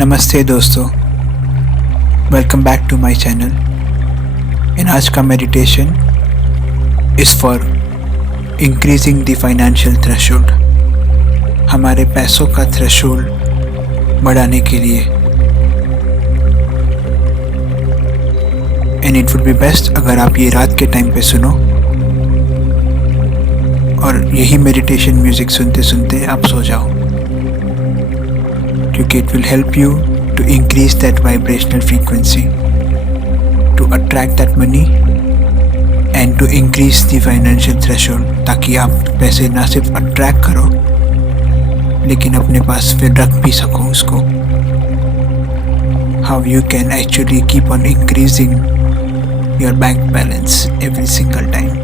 नमस्ते दोस्तों, welcome back to my channel. आज का meditation is for increasing the financial threshold. हमारे पैसों का थ्रेशोल्ड बढ़ाने के लिए। And it would be best अगर आप ये रात के टाइम पे सुनो और यही मेडिटेशन म्यूज़िक सुनते सुनते आप सो जाओ, क्योंकि it will help you to increase that vibrational frequency, to attract that money and to increase the financial threshold, ताकि आप पैसे ना सिर्फ अट्रैक्ट करो लेकिन अपने पास फिर रख भी सको उसको। How you can actually keep on increasing your bank balance every single time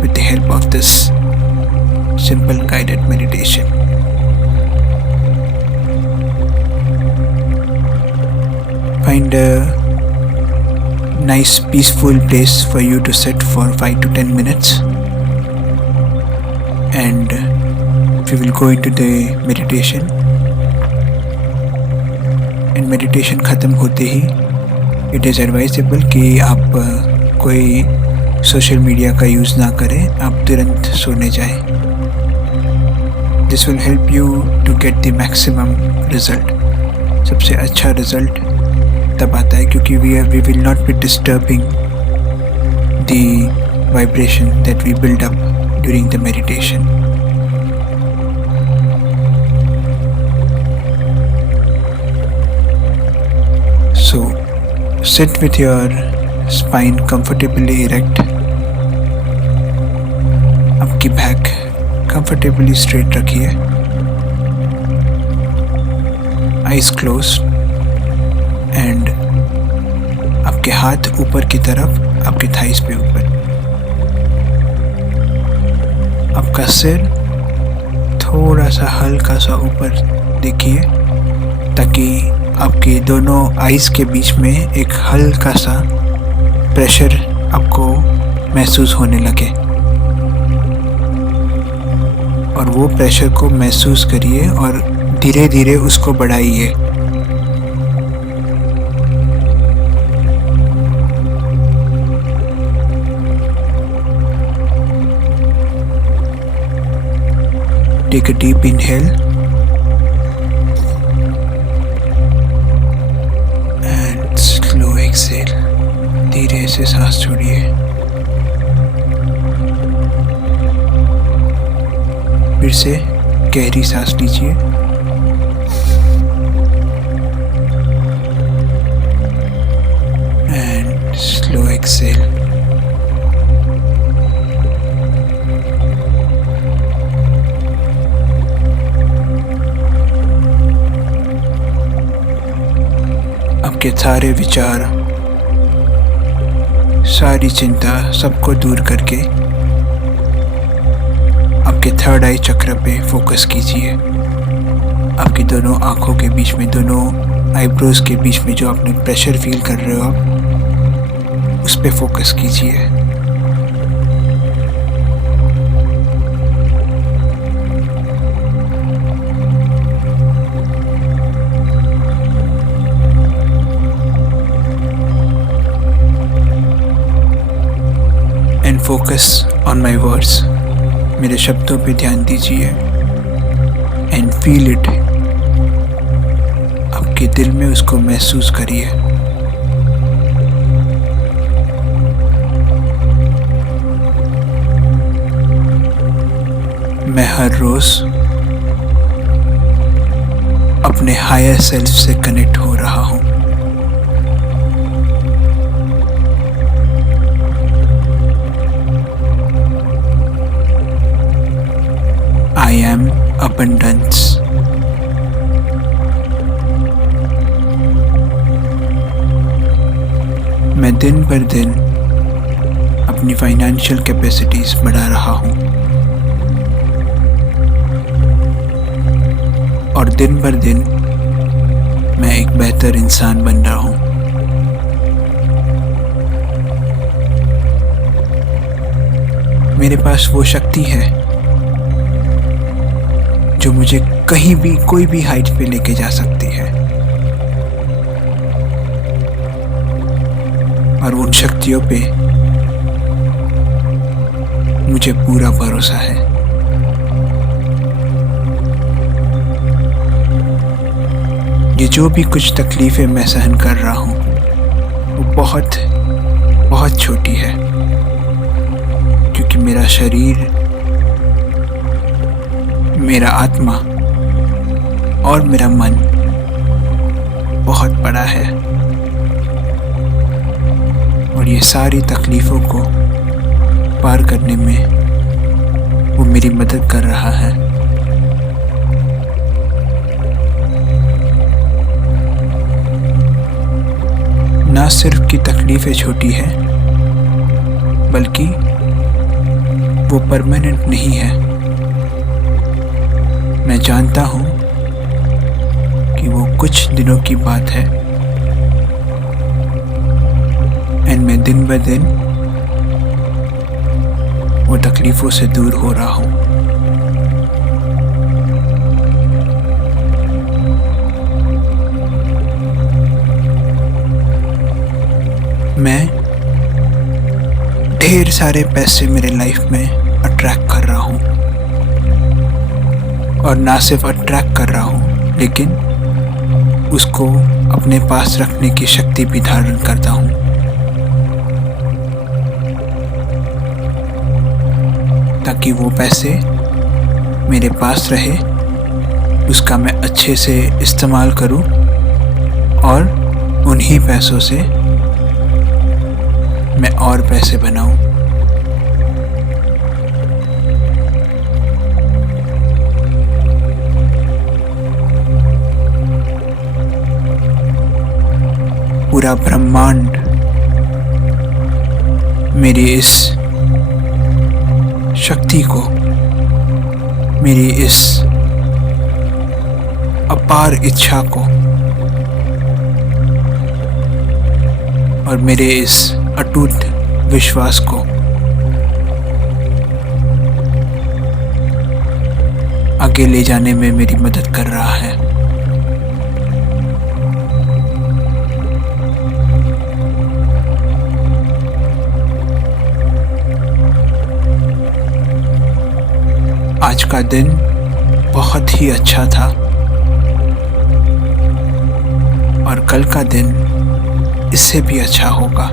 with the help of this simple guided meditation. Find a nice peaceful place for you to sit for 5 to 10 minutes, and we will go into the meditation. And meditation ख़त्म होते ही it is advisable कि आप कोई social media का use ना करें, आप तुरंत सोने जाएं। This will help you to get the maximum result. सबसे अच्छा रिज़ल्ट तब आता है क्योंकि we will not be disturbing the vibration that we build up during the meditation. So sit with your spine comfortably erect, आपकी back comfortably straight रखिए, eyes closed, and आपके हाथ ऊपर की तरफ, आपके थाइस पे ऊपर। आपका सिर थोड़ा सा हल्का सा ऊपर देखिए, ताकि आपके दोनों आईज के बीच में एक हल्का सा प्रेशर आपको महसूस होने लगे, और वो प्रेशर को महसूस करिए और धीरे धीरे उसको बढ़ाइए। Take a deep inhale and slow exhale. धीरे से सांस छोड़िए। फिर से गहरी सांस लीजिए and slow exhale. आपके सारे विचार, सारी चिंता सबको दूर करके आपके थर्ड आई चक्र पे फोकस कीजिए। आपकी दोनों आँखों के बीच में, दोनों आईब्रोज के बीच में जो आपने प्रेशर फील कर रहे हो आप, उस पे फोकस कीजिए। And focus on my words, मेरे शब्दों पे ध्यान दीजिए। एंड फील इट, आपके दिल में उसको महसूस करिए। मैं हर रोज अपने हायर सेल्फ से कनेक्ट हो रहा हूँ। I am abundance. मैं दिन पर दिन अपनी फाइनेंशियल कैपेसिटीज बढ़ा रहा हूँ, और दिन पर दिन मैं एक बेहतर इंसान बन रहा हूँ। मेरे पास वो शक्ति है जो मुझे कहीं भी, कोई भी हाइट पे लेके जा सकती है। और उन शक्तियों पे मुझे पूरा भरोसा है। ये जो भी कुछ तकलीफें मैं सहन कर रहा हूँ वो बहुत बहुत छोटी है, क्योंकि मेरा शरीर, मेरा आत्मा और मेरा मन बहुत बड़ा है और ये सारी तकलीफ़ों को पार करने में वो मेरी मदद कर रहा है। ना सिर्फ कि तकलीफ़ें छोटी हैं, बल्कि वो परमानेंट नहीं है। मैं जानता हूँ कि वो कुछ दिनों की बात है एंड मैं दिन ब दिन वो तकलीफ़ों से दूर हो रहा हूँ। मैं ढेर सारे पैसे मेरे लाइफ में अट्रैक्ट कर रहा हूँ और ना सिर्फ अट्रैक्ट कर रहा हूँ लेकिन उसको अपने पास रखने की शक्ति भी धारण करता हूँ। ताकि वो पैसे मेरे पास रहे, उसका मैं अच्छे से इस्तेमाल करूँ और उन्हीं पैसों से मैं और पैसे बनाऊं। पूरा ब्रह्मांड मेरी इस शक्ति को, मेरी इस अपार इच्छा को और मेरे इस अटूट विश्वास को आगे ले जाने में मेरी मदद कर रहा है। आज का दिन बहुत ही अच्छा था और कल का दिन इससे भी अच्छा होगा।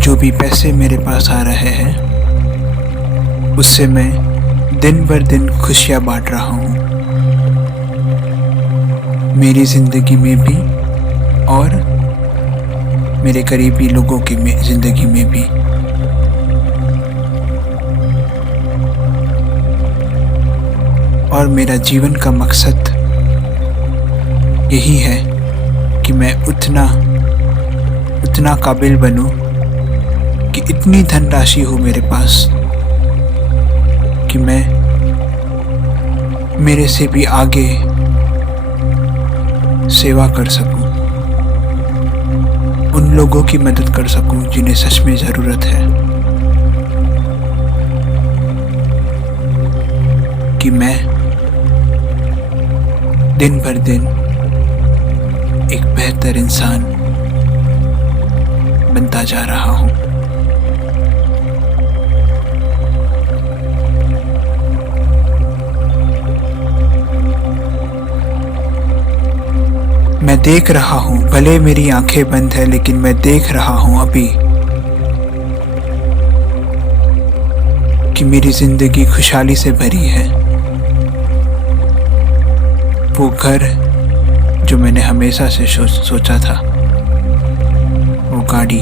जो भी पैसे मेरे पास आ रहे हैं उससे मैं दिन भर दिन खुशियाँ बांट रहा हूँ, मेरी ज़िंदगी में भी और मेरे करीबी लोगों की ज़िंदगी में भी। और मेरा जीवन का मकसद यही है कि मैं उतना काबिल बनूं कि इतनी धनराशि हो मेरे पास कि मैं मेरे से भी आगे सेवा कर सकूं, उन लोगों की मदद कर सकूं जिन्हें सच में ज़रूरत है, कि मैं दिन भर दिन एक बेहतर इंसान बनता जा रहा हूँ। मैं देख रहा हूँ, भले मेरी आंखें बंद है लेकिन मैं देख रहा हूँ अभी कि मेरी जिंदगी खुशहाली से भरी है। वो घर जो मैंने हमेशा से सोचा था, वो गाड़ी,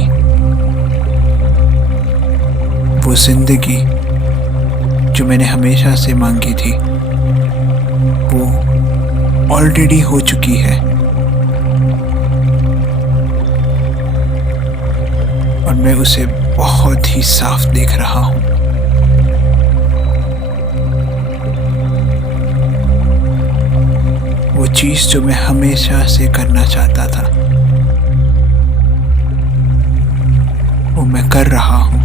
वो जिंदगी जो मैंने हमेशा से मांगी थी, वो ऑलरेडी हो चुकी है और मैं उसे बहुत ही साफ देख रहा हूँ। वो चीज़ जो मैं हमेशा से करना चाहता था वो मैं कर रहा हूँ।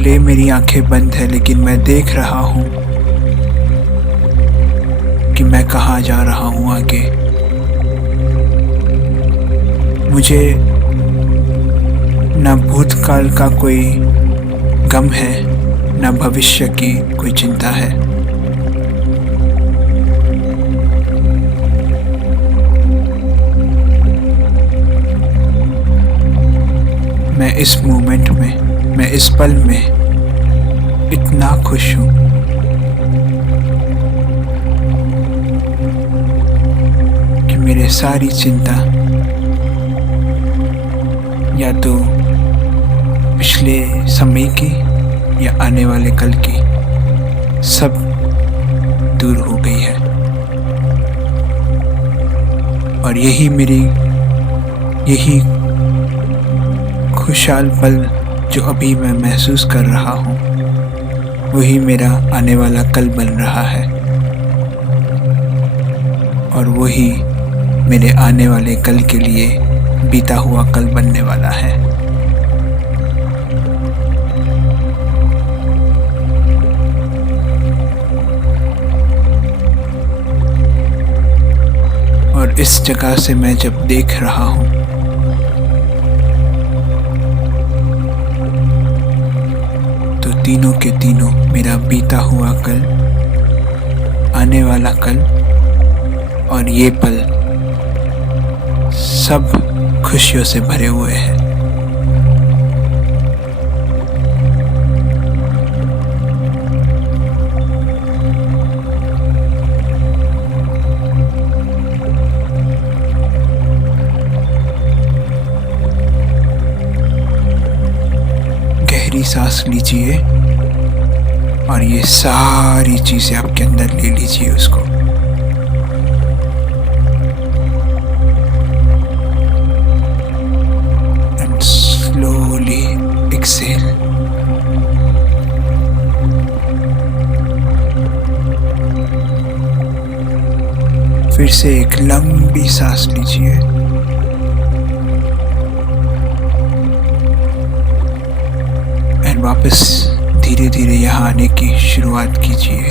भले मेरी आंखें बंद है लेकिन मैं देख रहा हूँ कि मैं कहाँ जा रहा हूँ आगे। मुझे न भूतकाल का कोई गम है, न भविष्य की कोई चिंता है। मैं इस मोमेंट में, मैं इस पल में इतना खुश हूँ कि मेरे सारी चिंता या तो पिछले समय की या आने वाले कल की सब दूर हो गई है। और यही खुशहाल पल जो अभी मैं महसूस कर रहा हूँ, वही मेरा आने वाला कल बन रहा है और वही मेरे आने वाले कल के लिए बीता हुआ कल बनने वाला है। और इस जगह से मैं जब देख रहा हूँ तो तीनों के तीनों, मेरा बीता हुआ कल, आने वाला कल और ये पल सब खुशियों से भरे हुए हैं। गहरी सांस लीजिए और ये सारी चीजें आपके अंदर ले लीजिए उसको। And slowly exhale. फिर से एक लंबी सांस लीजिए एंड वापस धीरे धीरे यहाँ आने की शुरुआत कीजिए।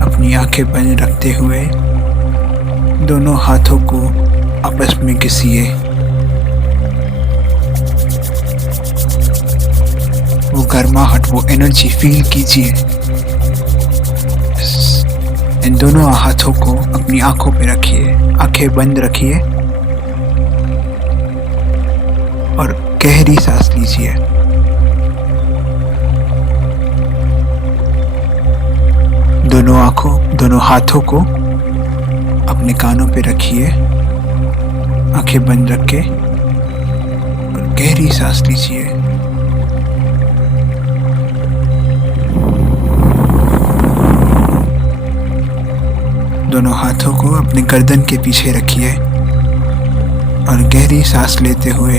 अपनी आंखें बंद रखते हुए दोनों हाथों को आपस में घिसिए। वो गर्माहट, वो एनर्जी फील कीजिए। इन दोनों हाथों को अपनी आंखों पे रखिए, आंखें बंद रखिए और गहरी सांस लीजिए। दोनों हाथों को अपने कानों पे रखिए, आंखें बंद रख के और गहरी सांस लीजिए। दोनों हाथों को अपने गर्दन के पीछे रखिए और गहरी सांस लेते हुए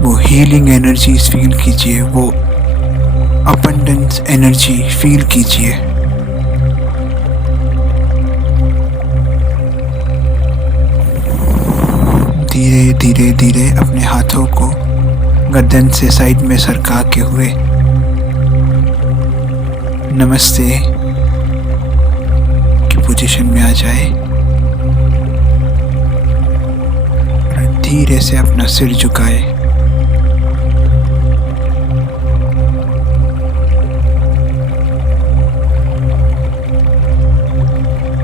वो हीलिंग एनर्जीज फील कीजिए, वो अबंडेंस एनर्जी फील कीजिए। धीरे धीरे धीरे अपने हाथों को गर्दन से साइड में सरका के हुए नमस्ते की पोजीशन में आ जाए और धीरे से अपना सिर झुकाए।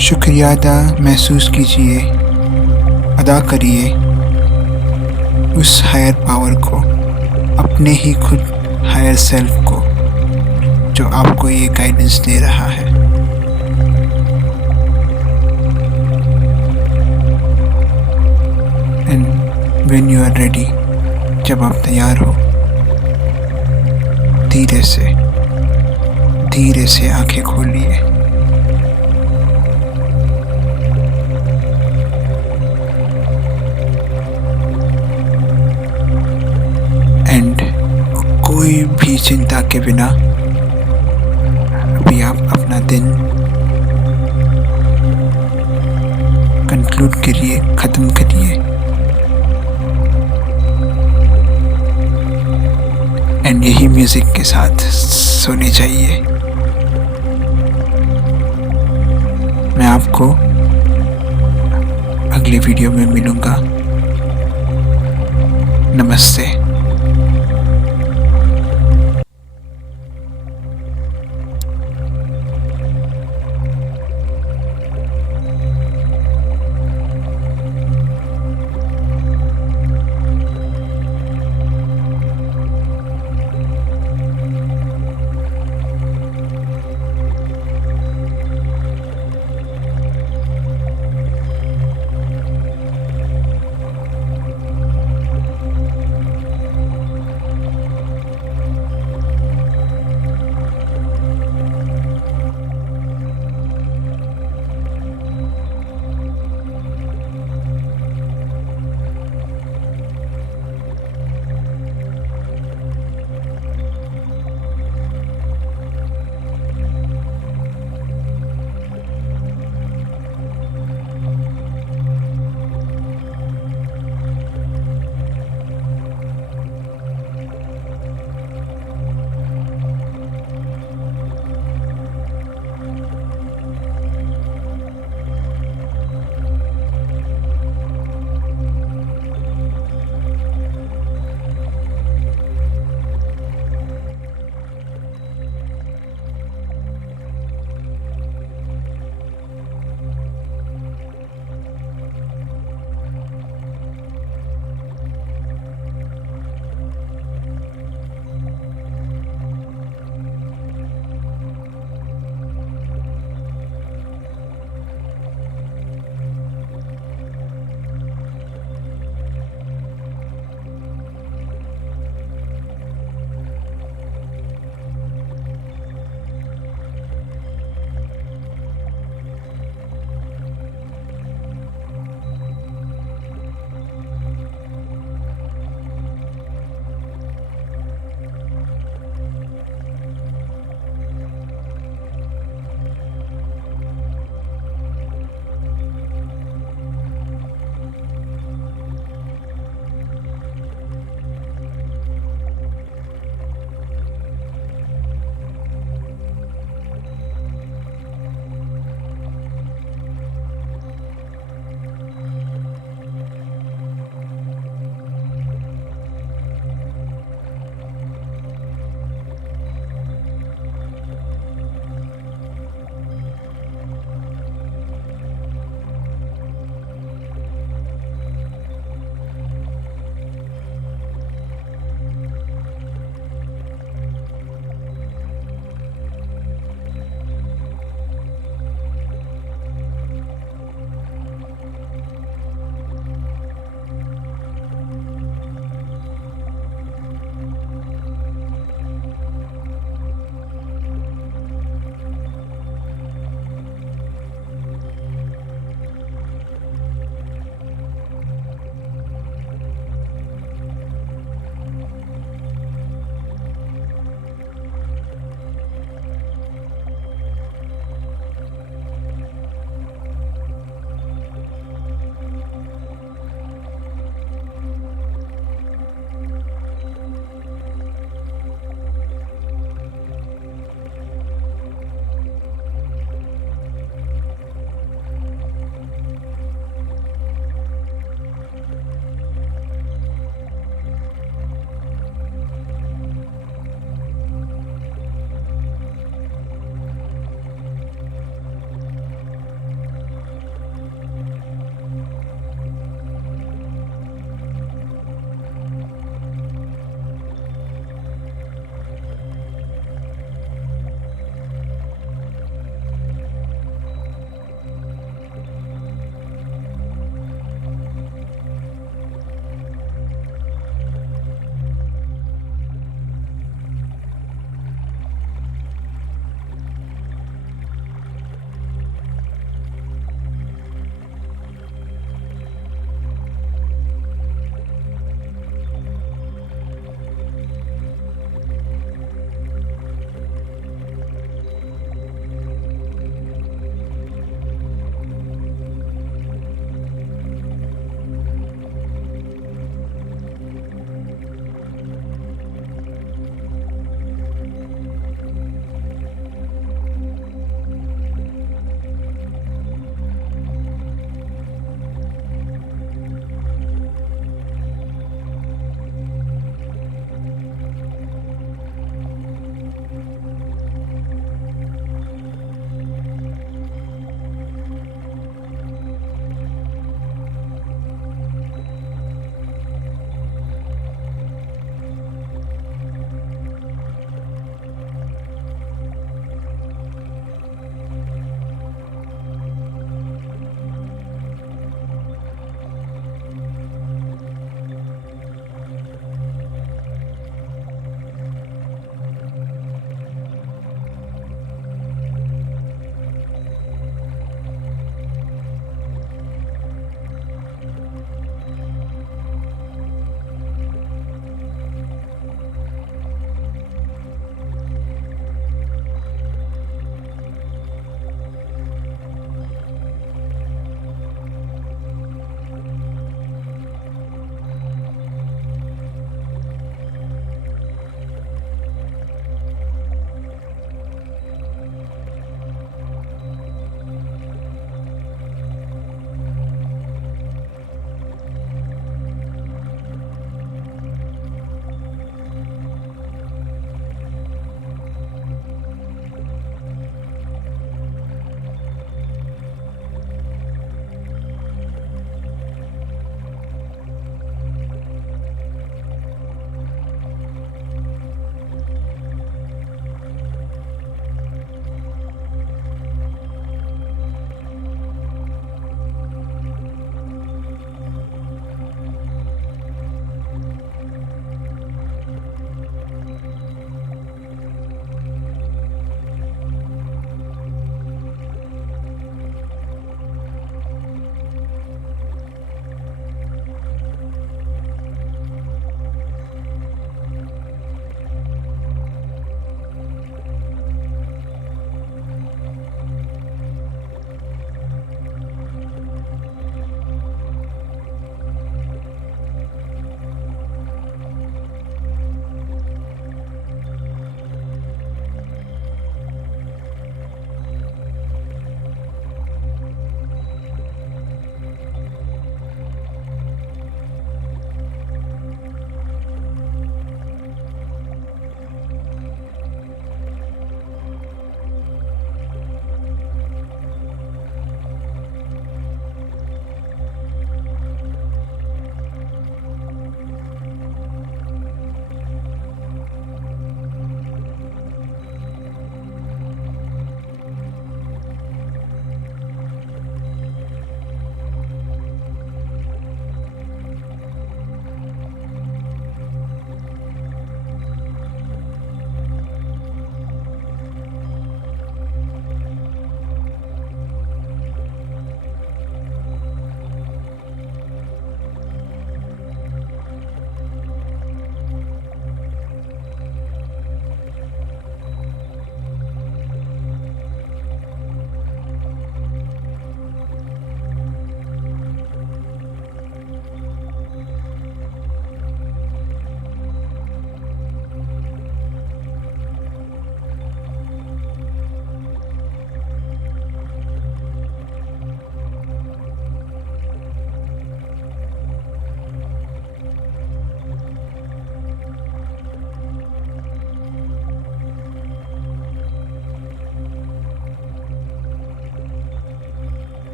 शुक्रिया अदा महसूस कीजिए, अदा करिए उस हायर पावर को, अपने ही खुद हायर सेल्फ को जो आपको ये गाइडेंस दे रहा है। And when you are ready, जब आप तैयार हो, धीरे से आंखें खोलिए। एंड कोई भी चिंता के बिना अभी आप अपना दिन कंक्लूड करिए, ख़त्म करिए। एंड यही म्यूज़िक के साथ सोने चाहिए। मैं आपको अगले वीडियो में मिलूँगा। नमस्ते।